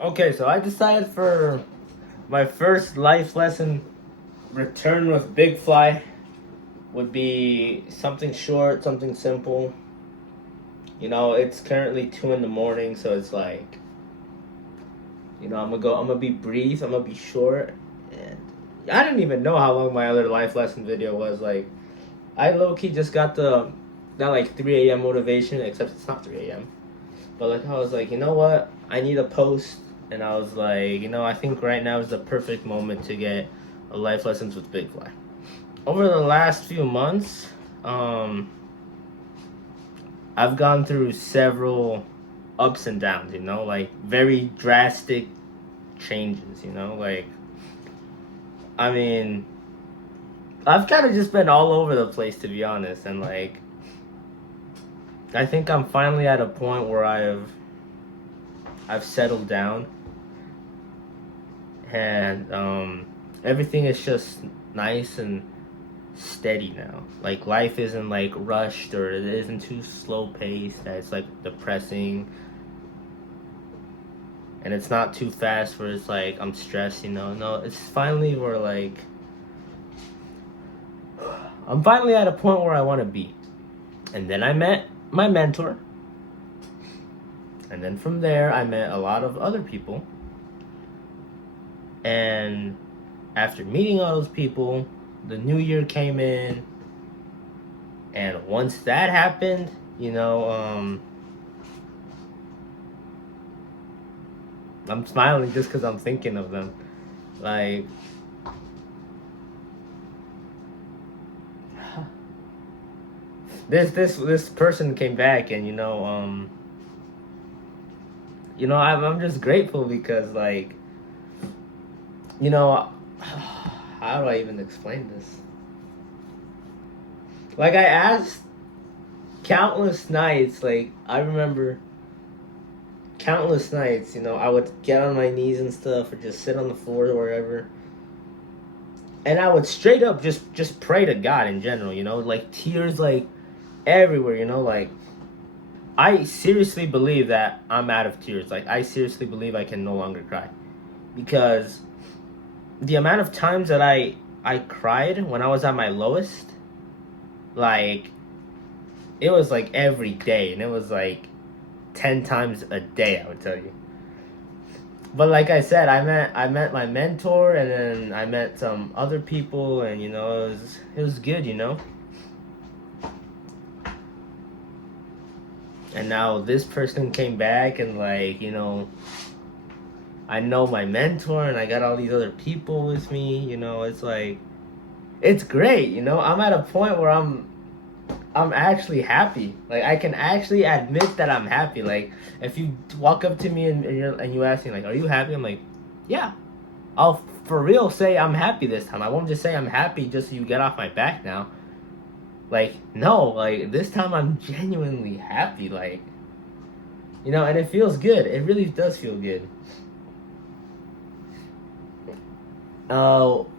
Okay, so I decided for my first life lesson, return with Big Fly, would be something short, something simple. You know, it's currently 2 in the morning, so it's like, I'm gonna be brief, I'm gonna be short, and I didn't even know how long my other life lesson video was. Like, I low key just got that like 3 a.m. motivation, except it's not 3 a.m. But like I was like, you know what? I need a post, and I was like, I think right now is the perfect moment to get a life lessons with Big Fly. Over the last few months, I've gone through several ups and downs. Like very drastic changes. Like I mean, I've kind of just been all over the place, to be honest, and like I think I'm finally at a point where I've settled down, and everything is just nice and steady now. Like life isn't like rushed, or it isn't too slow paced that it's like depressing, and it's not too fast where it's like I'm stressed. No, it's finally where like I'm finally at a point where I want to be. And then I met my mentor, and then from there I met a lot of other people. And after meeting all those people, the new year came in, and once that happened, I'm smiling just because I'm thinking of them. Like, this person came back, and I'm just grateful because like, how do I even explain this? Like I asked countless nights, like I remember countless nights, I would get on my knees and stuff or just sit on the floor or wherever. And I would straight up just pray to God in general, like tears like everywhere, like I seriously believe that I'm out of tears. Like I seriously believe I can no longer cry. Because the amount of times that I cried when I was at my lowest, like it was like every day, and it was like 10 times a day, I would tell you. But like I said, I met my mentor, and then I met some other people, and it was good. And now this person came back, and like I know my mentor, and I got all these other people with me. It's like it's great. I'm at a point where I'm actually happy. Like I can actually admit that I'm happy. Like if you walk up to me and you ask me like, "Are you happy?" I'm like, "Yeah." I'll for real say I'm happy this time. I won't just say I'm happy just so you get off my back now. Like no, like this time I'm genuinely happy. Like and it feels good. It really does feel good.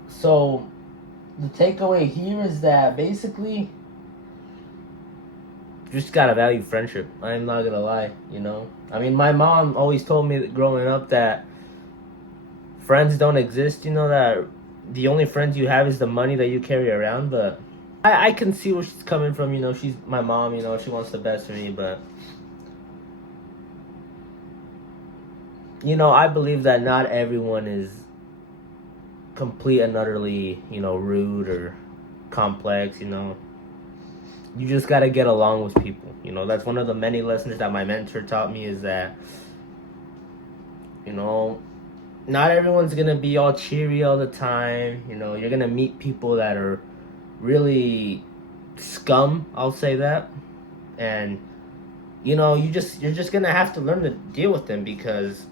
So the takeaway here is that basically just gotta value friendship. I'm not gonna lie, I mean, my mom always told me that growing up that friends don't exist. That the only friends you have is the money that you carry around. But I can see where she's coming from. She's my mom. She wants the best for me. But I believe that not everyone is complete and utterly rude or complex. You just got to get along with people. That's one of the many lessons that my mentor taught me, is that, not everyone's going to be all cheery all the time. You're going to meet people that are really scum, I'll say that. And, you're just going to have to learn to deal with them because,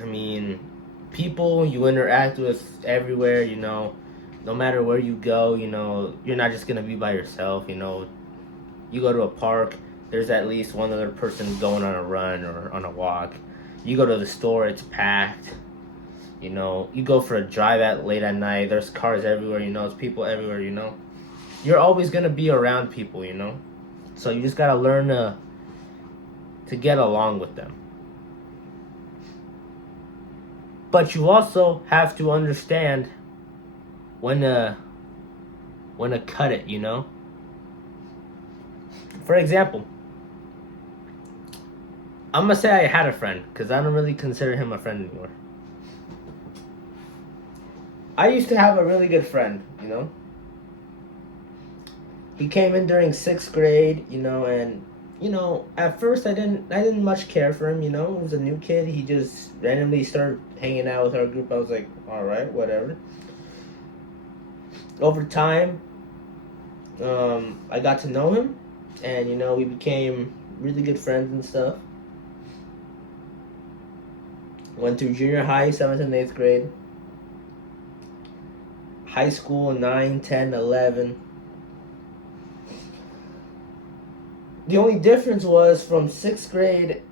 I mean, people you interact with everywhere, no matter where you go, you're not just gonna be by yourself. You go to a park, there's at least one other person going on a run or on a walk. You go to the store, it's packed. You go for a drive at late at night, there's cars everywhere. It's people everywhere. You're always gonna be around people. So you just gotta learn to get along with them. But you also have to understand when to cut it, you know? For example, I'm gonna say I had a friend, because I don't really consider him a friend anymore. I used to have a really good friend, you know? He came in during 6th grade, you know, and at first I didn't much care for him, you know. He was a new kid. He just randomly started hanging out with our group. I was like, all right, whatever. Over time, I got to know him, and we became really good friends and stuff. Went through junior high, 7th and 8th grade. High school, 9, 10, 11. The only difference was from 6th grade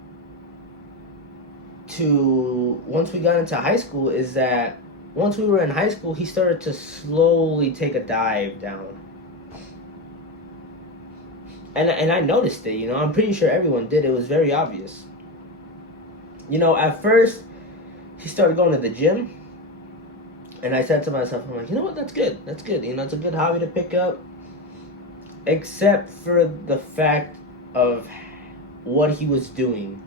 to once we got into high school is that once we were in high school, he started to slowly take a dive down. And I noticed it, I'm pretty sure everyone did. It was very obvious. At first, he started going to the gym. And I said to myself, I'm like, you know what, that's good. That's good. It's a good hobby to pick up. Except for the fact of what he was doing.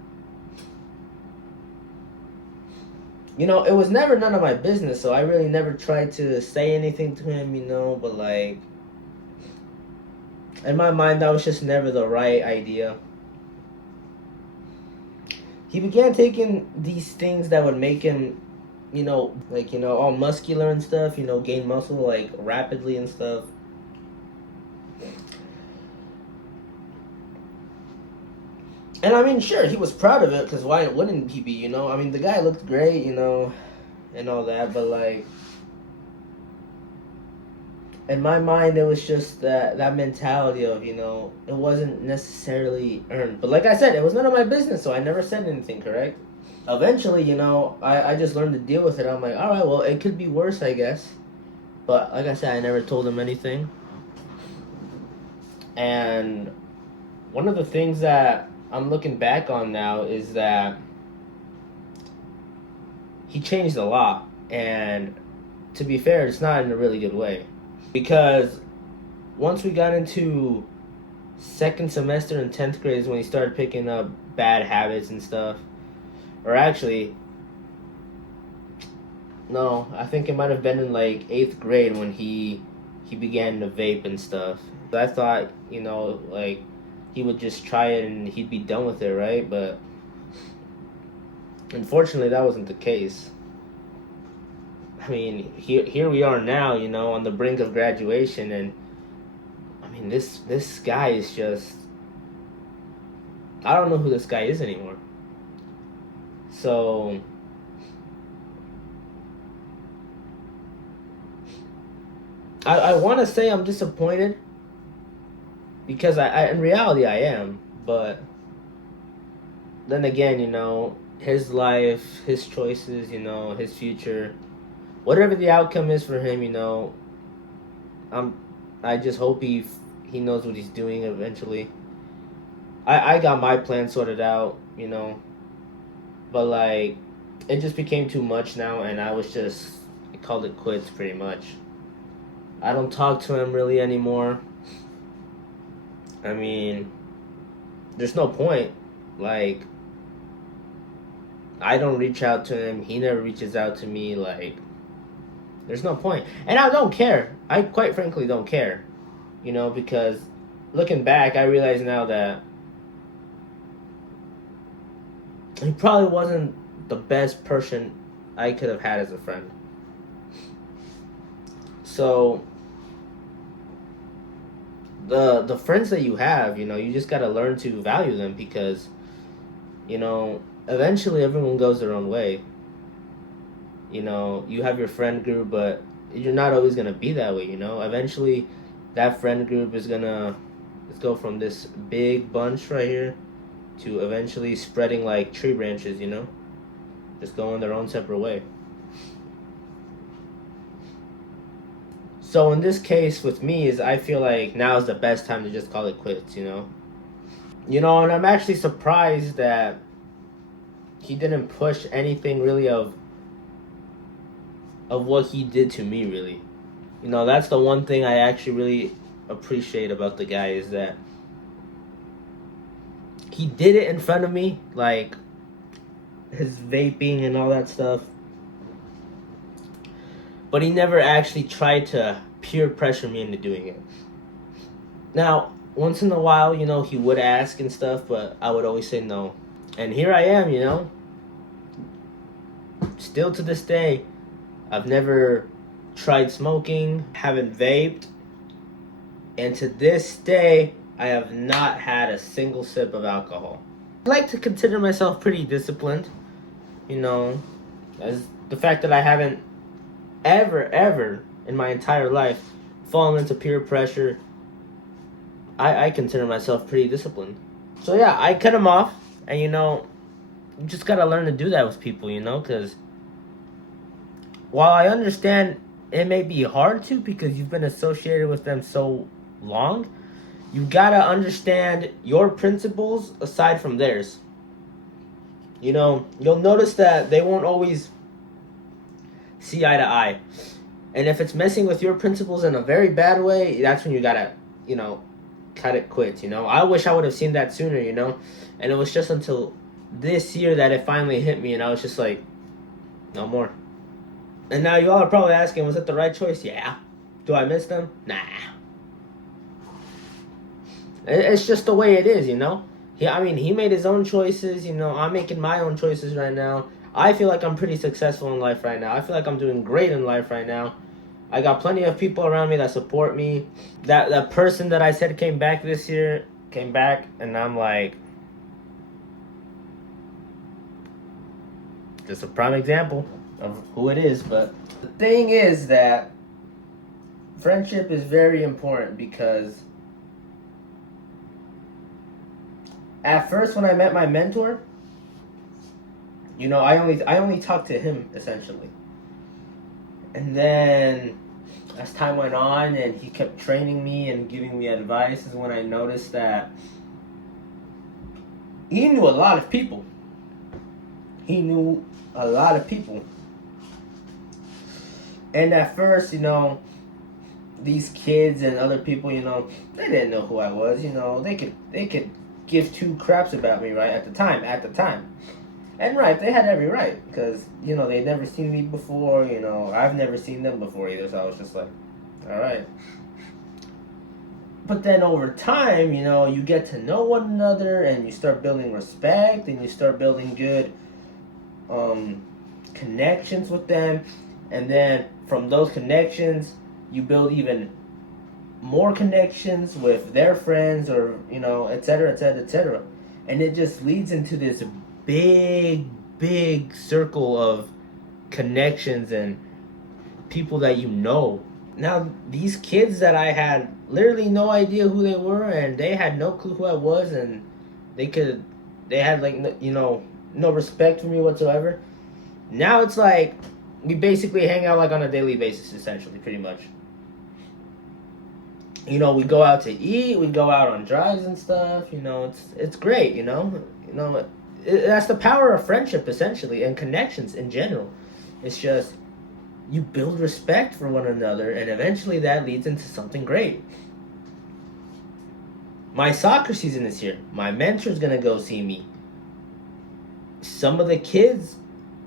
It was never none of my business, so I really never tried to say anything to him, but like, in my mind, that was just never the right idea. He began taking these things that would make him, all muscular and stuff, gain muscle, like, rapidly and stuff. And I mean, sure, he was proud of it, because why wouldn't he be, I mean, the guy looked great, and all that, but, like, in my mind, it was just that mentality of, it wasn't necessarily earned. But like I said, it was none of my business, so I never said anything, correct? Eventually, I just learned to deal with it. I'm like, all right, well, it could be worse, I guess. But like I said, I never told him anything. And one of the things that I'm looking back on now is that he changed a lot. And to be fair, it's not in a really good way. Because once we got into second semester in 10th grade is when he started picking up bad habits and stuff. Or actually, no, I think it might have been in like 8th grade when he began to vape and stuff. I thought, like, he would just try it and he'd be done with it, right? But unfortunately, that wasn't the case. I mean, here we are now, on the brink of graduation, and I mean, this guy is just, I don't know who this guy is anymore. So I want to say I'm disappointed, because I in reality I am, but then again, his life, his choices, his future, whatever the outcome is for him, I just hope he knows what he's doing eventually. I got my plan sorted out, but like, it just became too much now, and I called it quits pretty much. I don't talk to him really anymore. I mean, there's no point. Like, I don't reach out to him. He never reaches out to me. Like, there's no point. And I don't care. I quite frankly don't care. Because looking back, I realize now that he probably wasn't the best person I could have had as a friend. So the friends that you have, you just gotta learn to value them, because eventually everyone goes their own way. You have your friend group, but you're not always gonna be that way. Eventually that friend group is gonna, let's go from this big bunch right here to eventually spreading like tree branches, just going their own separate way. So in this case with me, is I feel like now is the best time to just call it quits, and I'm actually surprised that he didn't push anything really of of what he did to me, really. You know, that's the one thing I actually really appreciate about the guy is that he did it in front of me, like his vaping and all that stuff. But he never actually tried to peer pressure me into doing it. Now, once in a while, you know, he would ask and stuff, but I would always say no. And here I am, you know. Still to this day, I've never tried smoking, haven't vaped, and to this day, I have not had a single sip of alcohol. I like to consider myself pretty disciplined, you know, as the fact that I haven't ever in my entire life fallen into peer pressure. I consider myself pretty disciplined. So yeah, I cut him off, and you know, you just gotta learn to do that with people, you know, because while I understand it may be hard to because you've been associated with them so long, you gotta understand your principles aside from theirs. You know, you'll notice that they won't always see eye to eye. And if it's messing with your principles in a very bad way, that's when you gotta, you know, cut it quits, you know. I wish I would have seen that sooner, you know. And it was just until this year that it finally hit me, and I was just like, no more. And now you all are probably asking, was it the right choice? Yeah. Do I miss them? Nah. It's just the way it is, you know. He made his own choices, you know. I'm making my own choices right now. I feel like I'm pretty successful in life right now. I feel like I'm doing great in life right now. I got plenty of people around me that support me. That person that I said came back this year came back, and I'm like, just a prime example of who it is. But the thing is that friendship is very important because at first when I met my mentor, you know, I only talked to him essentially. And then as time went on and he kept training me and giving me advice is when I noticed that he knew a lot of people. He knew a lot of people. And at first, you know, these kids and other people, you know, they didn't know who I was, you know. They could give two craps about me, right, at the time. And right, they had every right because, you know, they'd never seen me before, you know. I've never seen them before either, so I was just like, all right. But then over time, you know, you get to know one another and you start building respect and you start building good connections with them. And then from those connections, you build even more connections with their friends or, you know, et cetera, et cetera, et cetera. And it just leads into this big circle of connections and people that you know. Now, these kids that I had literally no idea who they were, and they had no clue who I was, and they had like, you know, no respect for me whatsoever. Now it's like we basically hang out like on a daily basis, essentially, pretty much. You know, we go out to eat, we go out on drives and stuff. You know, it's great. You know, that's the power of friendship, essentially, and connections in general. It's just you build respect for one another, and eventually that leads into something great. My soccer season is here. My mentor's gonna go see me. Some of the kids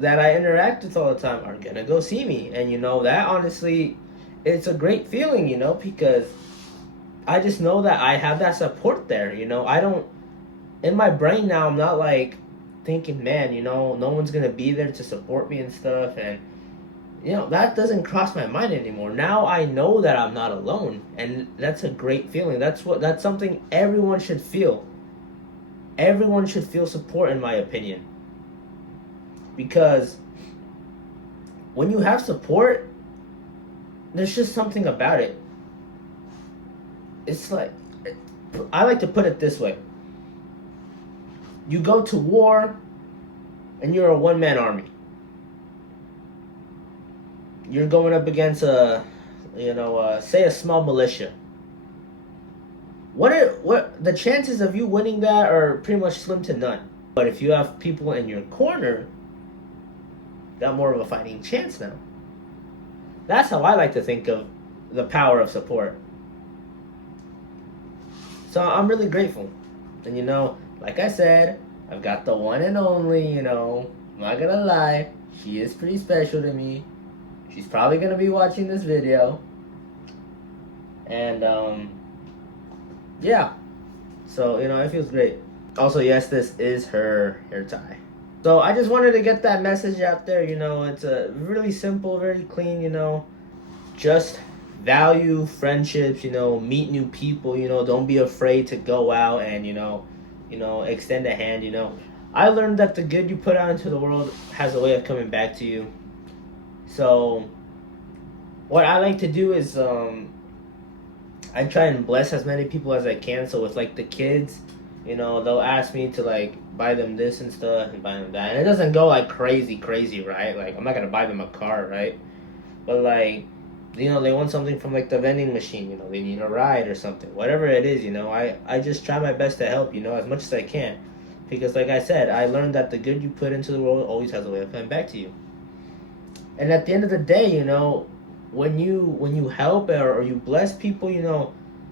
that I interact with all the time are gonna go see me, and you know that honestly, it's a great feeling, you know, because I just know that I have that support there. You know, I don't. In my brain now, I'm not like thinking, man, you know, no one's gonna be there to support me and stuff, and you know, that doesn't cross my mind anymore. Now I know that I'm not alone, and that's a great feeling. That's something everyone should feel. Everyone should feel support, in my opinion. Because when you have support, there's just something about it. It's like, I like to put it this way. You go to war, and you're a one-man army. You're going up against say a small militia. What the chances of you winning that are pretty much slim to none. But if you have people in your corner, got more of a fighting chance now. That's how I like to think of the power of support. So I'm really grateful. And like I said, I've got the one and only, I'm not gonna lie, she is pretty special to me. She's probably gonna be watching this video. And yeah. So, it feels great. Also, yes, this is her hair tie. So I just wanted to get that message out there, it's a really simple, very clean, just value friendships, meet new people, don't be afraid to go out and, extend a hand, I learned that the good you put out into the world has a way of coming back to you. So what I like to do is I try and bless as many people as I can. So with like the kids, they'll ask me to like buy them this and stuff and buy them that. And it doesn't go like crazy, right? Like I'm not gonna buy them a car, right? But like, they want something from like the vending machine, they need a ride or something. Whatever it is, I just try my best to help, as much as I can. Because like I said, I learned that the good you put into the world always has a way of coming back to you. And at the end of the day, when you help or you bless people,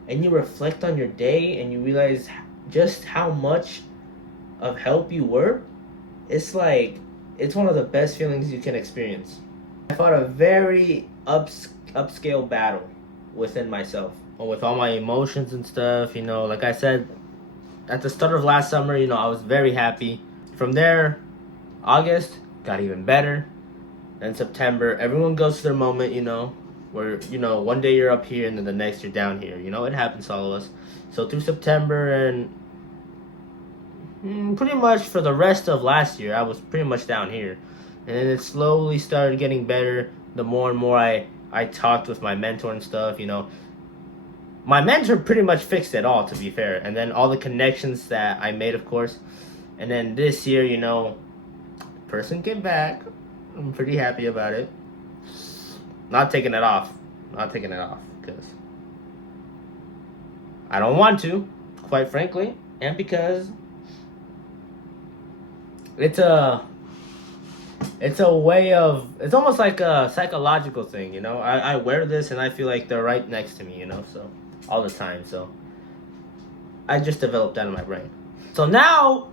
and you reflect on your day and you realize just how much of help you were, it's like it's one of the best feelings you can experience. I fought a very upscale battle within myself, with all my emotions and stuff. Like I said at the start of last summer, I was very happy. From there, August got even better. Then September, everyone goes to their moment, where, one day you're up here and then the next you're down here. It happens to all of us. So through September and pretty much for the rest of last year, I was pretty much down here. And then it slowly started getting better the more and more I talked with my mentor and stuff, My mentor pretty much fixed it all, to be fair. And then all the connections that I made, of course. And then this year, person came back. I'm pretty happy about it. Not taking it off. Because I don't want to, quite frankly. And because it's a way of, it's almost like a psychological thing, I wear this and I feel like they're right next to me, so all the time. So I just developed that in my brain. So now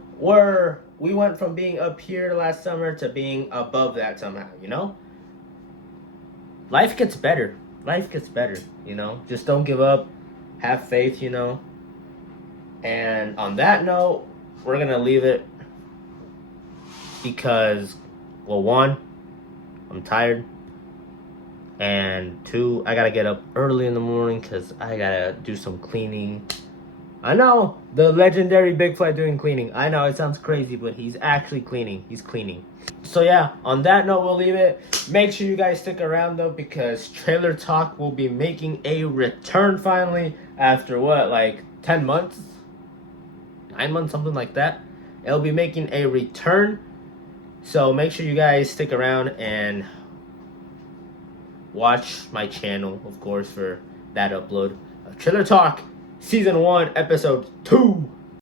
we went from being up here last summer to being above that somehow, Life gets better. Just don't give up. Have faith, And on that note, we're going to leave it because, well, one, I'm tired. And two, I got to get up early in the morning because I got to do some cleaning. I know, the legendary Big Fly doing cleaning. I know, it sounds crazy, but he's actually cleaning. He's cleaning. So yeah, on that note, we'll leave it. Make sure you guys stick around, though, because Trailer Talk will be making a return finally after, like 10 months? 9 months, something like that. It'll be making a return. So make sure you guys stick around and watch my channel, of course, for that upload. Trailer Talk Season 1, Episode 2.